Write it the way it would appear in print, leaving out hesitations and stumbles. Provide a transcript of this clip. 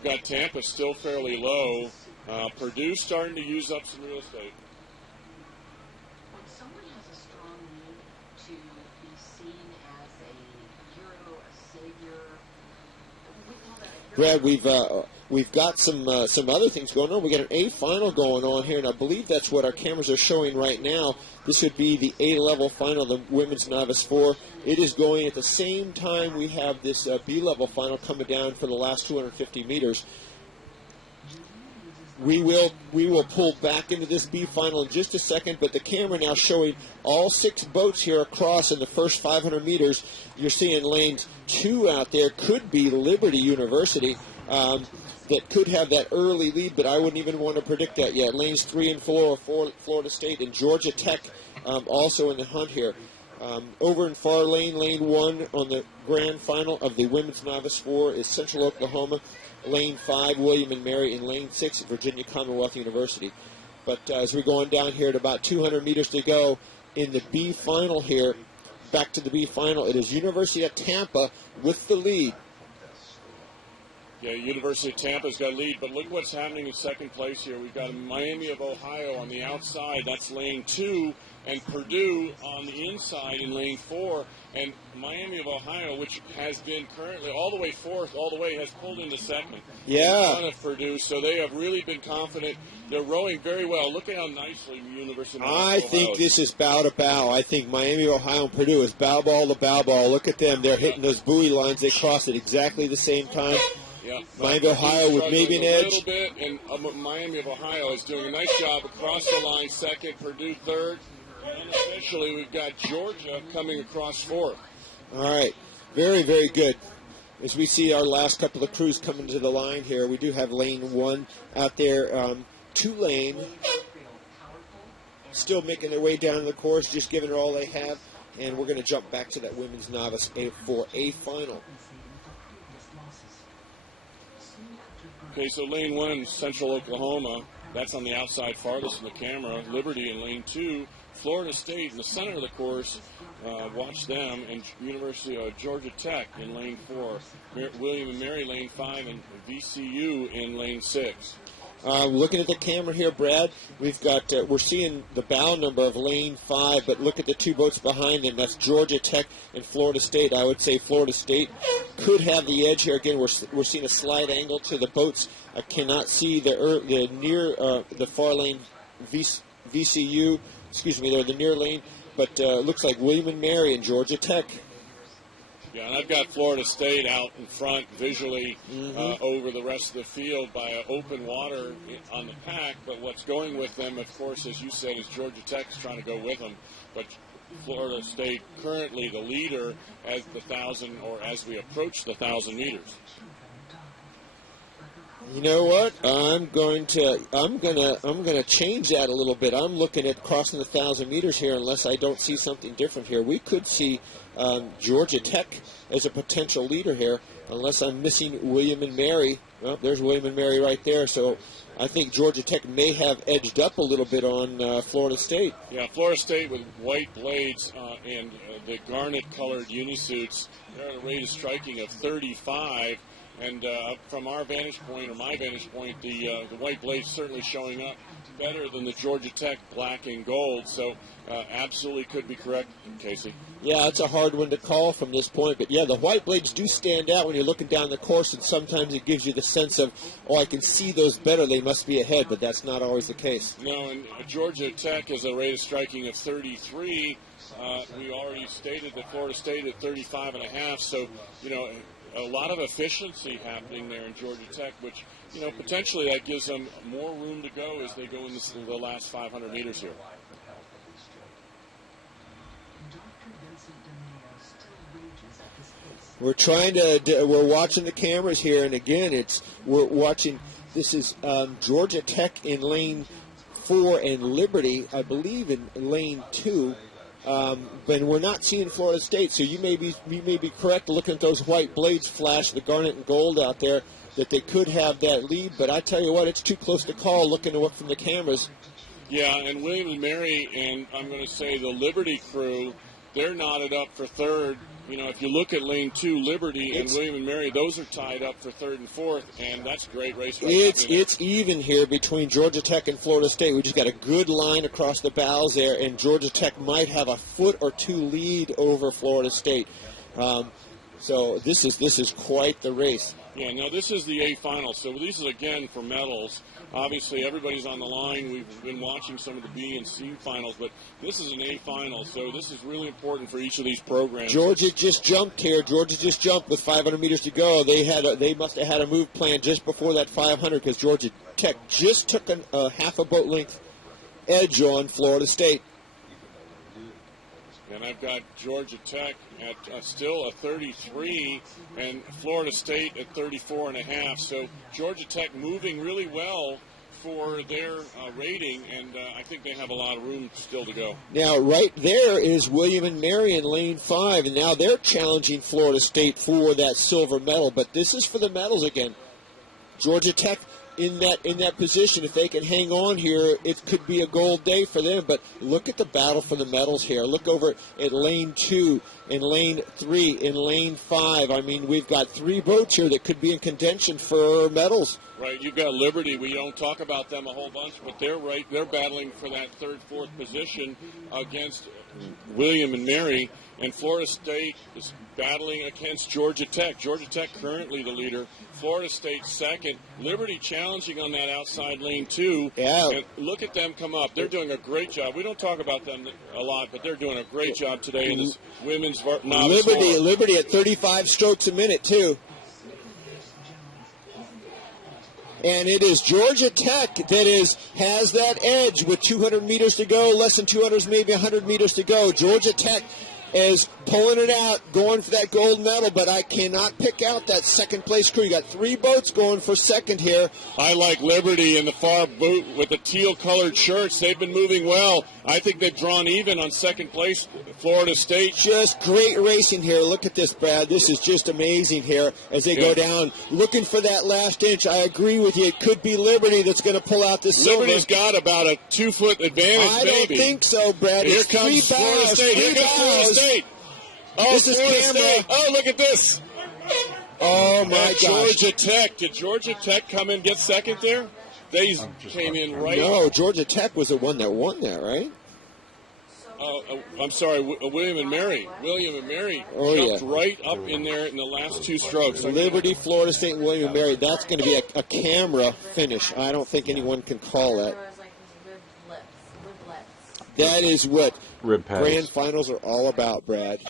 I've got Tampa still fairly low. Purdue starting to use up some real estate. When someone has a strong need to be seen as a hero, a savior, we call that a hero. Brad, we've got some other things going on. We got an A final going on here, and I believe that's what our cameras are showing right now. This would be the A-level final, the Women's Novice 4. It is going at the same time we have this B-level final coming down for the last 250 meters. We will pull back into this B final in just a second, but the camera now showing all 6 boats here across in the first 500 meters. You're seeing lanes 2 out there. Could be Liberty University that could have that early lead, but I wouldn't even want to predict that yet. Lanes 3 and 4 are Florida State, and Georgia Tech also in the hunt here. Over in far lane 1 on the grand final of the Women's Novice 4 is Central Oklahoma. Lane 5, William and Mary, in lane 6, Virginia Commonwealth University. But as we're going down here at about 200 meters to go in the B final here, back to the B final, it is University of Tampa with the lead. Yeah, University of Tampa's got a lead, but look what's happening in second place here. We've got Miami of Ohio on the outside. That's lane 2, and Purdue on the inside in lane 4. And Miami of Ohio, which has been currently all the way fourth, all the way, has pulled into second. Yeah. In front of Purdue, so they have really been confident. They're rowing very well. Look at how nicely University of Ohio. I think this is bow to bow. I think Miami of Ohio and Purdue is bow ball to bow ball. Look at them. They're hitting those buoy lines. They cross at exactly the same time. Yeah, Miami of Ohio with maybe an edge. A little bit, and Miami of Ohio is doing a nice job across the line, second, Purdue third. And unofficially, we've got Georgia coming across fourth. All right, very, very good. As we see our last couple of crews coming to the line here, we do have lane 1 out there. Tulane still making their way down the course, just giving it all they have. And we're going to jump back to that Women's Novice for a final. Okay, so lane 1, Central Oklahoma. That's on the outside farthest from the camera. Liberty in lane 2. Florida State in the center of the course. Watch them. And University of Georgia Tech in lane 4. William and Mary lane 5, and VCU in lane 6. Looking at the camera here, Brad, we've got we're seeing the bow number of lane 5, but look at the 2 boats behind them. That's Georgia Tech and Florida State. I would say Florida State could have the edge here. Again, we're seeing a slight angle to the boats. I cannot see the near the far lane VCU. Excuse me, they're the near lane, but looks like William and Mary and Georgia Tech. Yeah, and I've got Florida State out in front visually over the rest of the field by open water on the pack. But what's going with them, of course, as you said, is Georgia Tech's trying to go with them. But Florida State currently the leader as the 1,000, or as we approach the 1,000 meters. You know what? I'm gonna change that a little bit. I'm looking at crossing the 1,000 meters here, unless I don't see something different here. We could see Georgia Tech as a potential leader here, unless I'm missing William and Mary. Well, there's William and Mary right there. So I think Georgia Tech may have edged up a little bit on Florida State. Yeah, Florida State with white blades and the garnet-colored unisuits. They're at a rate of striking of 35. And from our vantage point, or my vantage point, the white blades certainly showing up better than the Georgia Tech black and gold. So absolutely could be correct, Casey. Yeah, it's a hard one to call from this point. But, yeah, the white blades do stand out when you're looking down the course, and sometimes it gives you the sense of, oh, I can see those better. They must be ahead, but that's not always the case. No, and Georgia Tech has a rate of striking of 33. We already stated that Florida State at 35.5. So, you know, a lot of efficiency happening there in Georgia Tech, which, you know, potentially that gives them more room to go as they go into the last 500 meters here. We're trying to, we're watching the cameras here, and again, we're watching, this is Georgia Tech in lane 4 and Liberty, I believe, in lane 2. But we're not seeing Florida State, so you may be correct looking at those white blades flash, the garnet and gold out there, that they could have that lead. But I tell you what, it's too close to call looking at what from the cameras. Yeah, and William and Mary, and I'm going to say the Liberty crew, they're knotted up for third. you know, if you look at lane 2, Liberty and William and Mary, those are tied up for 3rd and 4th, and that's a great race. It's even here between Georgia Tech and Florida State. We just got a good line across the bows there, and Georgia Tech might have a foot or two lead over Florida State. So this is quite the race. Yeah, now this is the A final, so this is again for medals. Obviously, everybody's on the line. We've been watching some of the B and C finals, but this is an A final, so this is really important for each of these programs. Georgia just jumped here. Georgia just jumped with 500 meters to go. They must have had a move plan just before that 500 because Georgia Tech just took a half a boat length edge on Florida State. And I've got Georgia Tech at still a 33 and Florida State at 34.5. So Georgia Tech moving really well for their rating, and I think they have a lot of room still to go. Now, right there is William and Mary in lane 5, and now they're challenging Florida State for that silver medal. But this is for the medals again. Georgia Tech in that position, if they can hang on here, it could be a gold day for them. But look at the battle for the medals here. Look over at lane 2, in lane 3, in lane 5. I mean, we've got 3 boats here that could be in contention for medals. Right, you've got Liberty. We don't talk about them a whole bunch, but they're battling for that 3rd, 4th position against William and Mary. And Florida State is battling against Georgia Tech. Georgia Tech currently the leader. Florida State second. Liberty challenging on that outside lane 2. Yeah. And look at them come up. They're doing a great job. We don't talk about them a lot, but they're doing a great job today in this women's novice. Liberty at 35 strokes a minute, too. And it is Georgia Tech that has that edge with 200 meters to go, less than 200, maybe 100 meters to go. Georgia Tech is pulling it out, going for that gold medal, but I cannot pick out that second place crew. You got 3 boats going for second here. I like Liberty in the far boot with the teal-colored shirts. They've been moving well. I think they've drawn even on second place, Florida State. Just great racing here. Look at this, Brad. This is just amazing here as they go down, looking for that last inch. I agree with you. It could be Liberty that's going to pull out this silver. Liberty's got about a 2-foot advantage, I don't think so, Brad. Here comes Florida State. Here comes Florida State. Oh, this is Florida camera. State. Oh, look at this. Oh, my gosh. Georgia Tech. Did Georgia Tech come in and get second there? They came in right. No, Georgia Tech was the one that won that, right? I'm sorry, William and Mary. William and Mary jumped right up in there in the last 2 strokes. Liberty, Florida State, and William and Mary. That's going to be a camera finish. I don't think anyone can call that. That is what grand finals are all about, Brad.